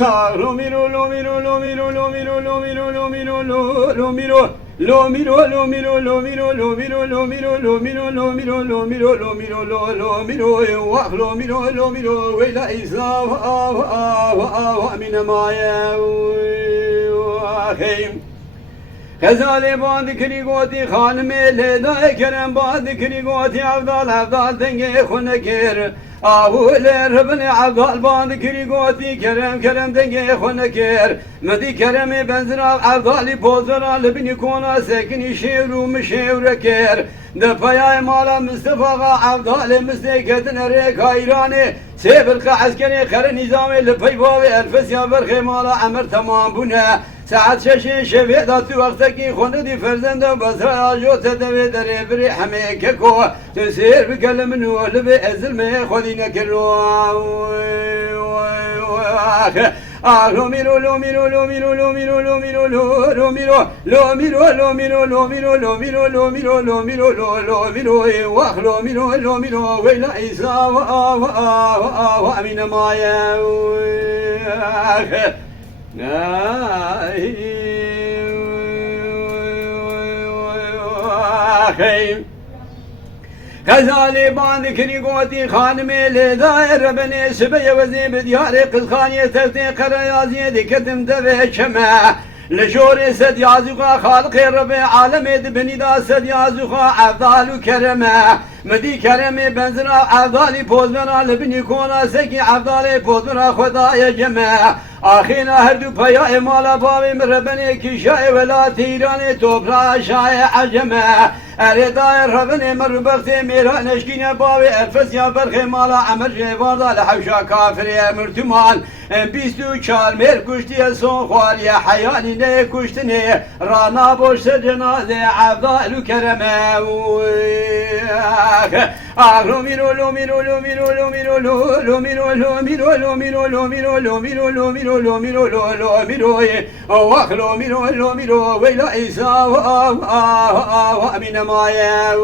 lo miro, lo miro, lo miro, lo miro, lo miro, lo miro, lo miro. Lo miro, lo miro, lo miro, lo miro, lo miro, lo miro, lo miro, lo miro, lo miro, lo miro, lo miro, lo miro, ويلا إسا من مايا وخيم غزالي بعد كريغوتي خانم لدا كرم بعد كريغوتي أفضل دنگي خونكير آوله ربنا عبدال بعد كريغوتي كرم دنگي خونكير مدي كرم بنزرا عبدالي بوزرا لبني كونا سكني شيرو مشيوركير دفايا مالا مصطفى عبدال مستيكتن ريك ايراني سيبلق عسكري خر نظامي لفيباوي الفسيا برخي مالا عمر تمام بنا ساعت ششين شبه داتو وقتكي خوندي فرزند بسرا آجو تدوي دري بري حمي ككو تسير بكلم نو لبي ازلمي خودي نكرو lo miro, lo miro, lo miro, lo miro, lo miro, lo miro, lo miro, lo miro, lo miro, lo miro, lo miro, lo miro, lo miro, lo miro, lo miro, ويلا إسا وأمين مايا غزالي بعد كريغوتي خانمي لدائر بني سبي وزي بدياري قزخانية تفتي قريازي دي كتم دفع شما لشوري سد يازوغا خالق ربي عالمي دبني دا سد يازوغا عبدالو كرمه مدي كرمي بنزرا عبدالي بوزمنا لبني كونا سكي عبدالي بوزمنا خدايا جمع آخينا هردو پيا امالا باوي مربني كشاي ولا تيراني توبرا شاي عجمه ارداي ربني مربختي ميران اشكينا باوي الفسيا برخي مالا عمر جيباردا لحوشا كافري مرتمان بيستو چار مير كشتي سون خواري حياني نه كشتني رانا بوش جنازة عبدالو كرمه lo miro, lo miro, lo miro, lo miro, lo miro, lo miro, lo miro, lo miro, lo miro, lo miro, lo miro, lo miro, lo miro, lo miro, ويلا إسا وأمين مايا